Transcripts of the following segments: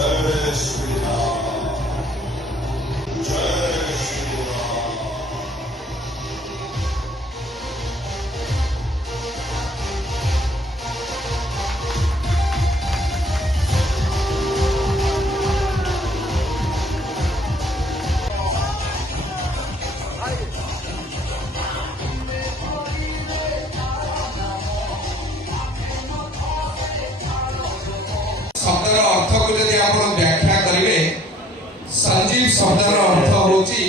जय श्री राम, जय श्री राम। शब्दर अर्थ को यदि आप व्याख्या करेंगे संजीव शब्दर अर्थ होची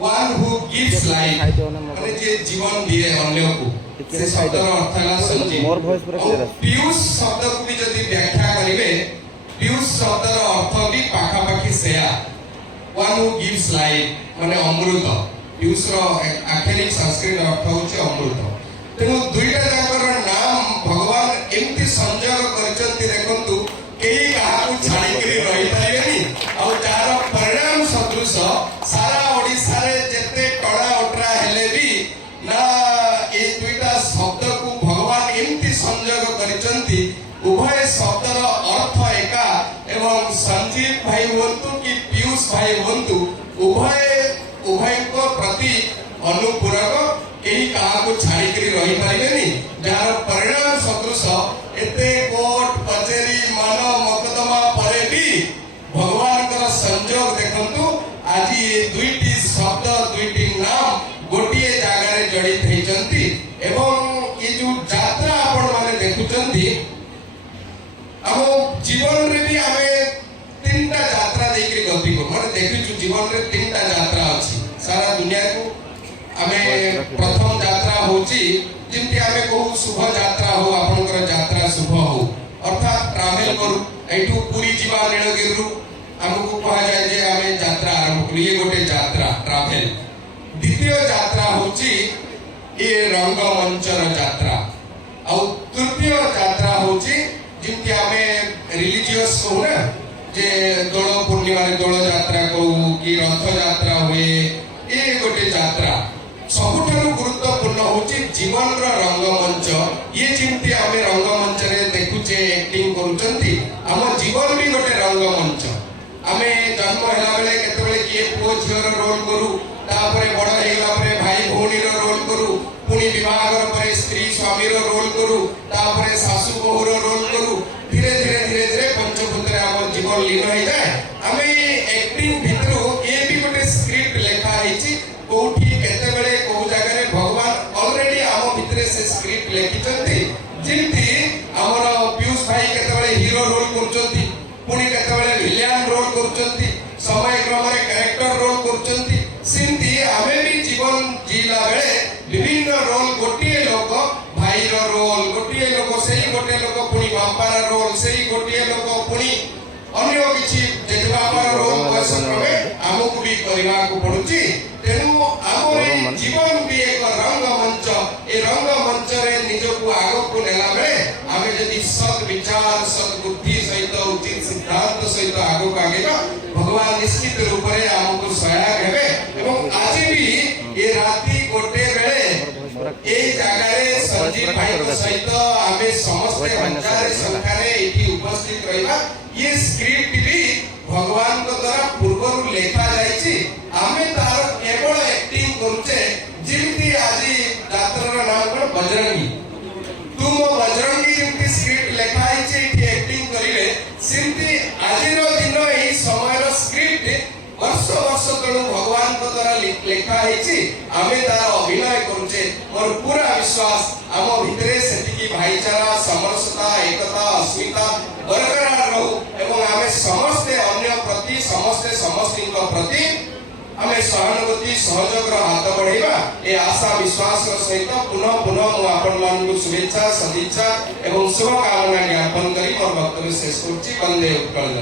वन हु गिव्स लाइफ माने जे जीवन दिए अन्य को से शब्दर अर्थ है संजीव। पीयूष शब्द को भी यदि व्याख्या करेंगे पीयूष शब्दर अर्थ भी पाखा पाखी सेया वन हु गिव्स लाइफ माने अमृत। पीयूष रो आखिरी संस्कृत अर्थ होची अमृत। तेणु दुईटा जाकर नाम भगवान एमती संयोग करचंती देखंतु केही काहाकु छाड़िकरी रही पारेनी आ जार परिणाम सदृश सारा ओडिसा रे जेते टणा ओटरा हेले भी ना ए दुईटा शब्द को भगवान एमती संयोग करचंती उभय शब्दर अर्थ एका एवं संजीव भाई हुंतु कि पीयूष भाई हुंतु उभय को प्रति अनुपूरक केही काहाकु छाड़िकरी रही पारेनी जार परिणाम सदृश एते कोर्ट कचेरी मान मकदमा परे भी भगवान का संयोग देखंतु आज ये दुईटी शब्द दुईटी नाम गोटिए जगह रे जड़ित हेचंती एवं ये जो यात्रा आपण माने देखुचंती हम जीवन रे भी हमें तीनटा यात्रा देकरी गति को माने देखिछु जीवन रे तीनटा यात्रा अछि सारा दुनिया को हमें प्रथम यात्रा होची जिनके हमें को शुभ यात्रा हो आपनकर यात्रा शुभ हो अर्थात ट्रैवल करू एठू पूरी जीवा नीलगिरी रु हमको कहा जाय जे हमें यात्रा आरंभ करू ये गोटे यात्रा ट्रैवल। द्वितीय यात्रा होची ये रंगमंचर यात्रा और तृतीय यात्रा होची जिनके हमें रिलीजियस हो ना जे दोल पूर्णिमा रे दोल यात्रा को कि रथ यात्रा हुए ये गोटे यात्रा सबुठारु गुरुत्वपूर्ण होची जीवन रो रंगमंच। ये चिंती आमे रंगमंच रे देखुचे एक्टिंग करूचंती हम जीवन भी गोटे रंगमंच। आमे जन्म हैला बेले केते बेले किए पुओ झियर रोल करू तापरे बड़ हेला परे भाई भौणी रो रोल करू पुनी विवाहर परे स्त्री स्वामी रो रोल करू तापरे सासू बहु रो रोल करू धीरे धीरे पंचभूत रे हम जीवन लीन हो जाए। आमे एक्टिंग भितरु ए भी गोटे स्क्रिप्ट लेखा हेची कोठी केते बेले को जगह रे भगवान ऑलरेडी आम भितरे से स्क्रिप्ट लेखिचंती जिंती हमर पीयूष भाई केते बेले हीरो रोल करचंती पुनी केते बेले विलेन रोल करचंती समय क्रम रे कैरेक्टर रोल करचंती सिंती आमे भी जीवन जीला बेले विभिन्न रोल गोटिए लोक भाई रो रोल गोटिए लोक सेही गोटिए लोक पुनी बापार रोल सेही गोटिए लोक पुनी अन्य किछि जेबापार रोल बयस क्रमे हमकु भी करिवा को पडुची। तेनु आमर जीवन भी एक रंगमंच ए रंगमंच रे निजको आगो को नेला बेले आमे यदि सत विचार सत बुद्धि सहित उचित सिद्धांत सहित आगो कागेबा भगवान निश्चित रूप रे हमको सहायक हेबे। एवं आज भी ए राती गोटे बेले ए जगह रे संजीव भाई को सहित आमे समस्त हजार संख्या रे एठी उपस्थित रहिबा ये स्क्रिप्ट भी भगवान को द्वारा पूर्वरु लेखा जायछि आमे तार केवल एक्टिंग करूचे जिमती आजी यात्रार नाम कोन बजरंगी तुम बजरंगी जिमती स्क्रिप्ट लेखा आइछि एठी एक्टिंग करिले सिमती आजिरो दिन एही समयर स्क्रिप्ट वर्ष वर्ष तळु भगवान को द्वारा लेखा आइछि आमे तार अभिनय करूचे। मोर पूरा विश्वास आम भितरे सेटिकी भाईचारा समरसता एकता अस्मिता बरकरार रहू एवं आमे समस्त अन्य प्रति समस्त समस्तिଙ୍କ प्रति आमे सहानुभूति सहयोग हाथ बढ़ेबा ए आशा विश्वास सहित पुनः पुनः मु आपण मान को शुभेच्छा सदिच्छा एवं शुभकामना ज्ञापन करी मोर वक्तव्य शेष करछि। वंदे उत्कल।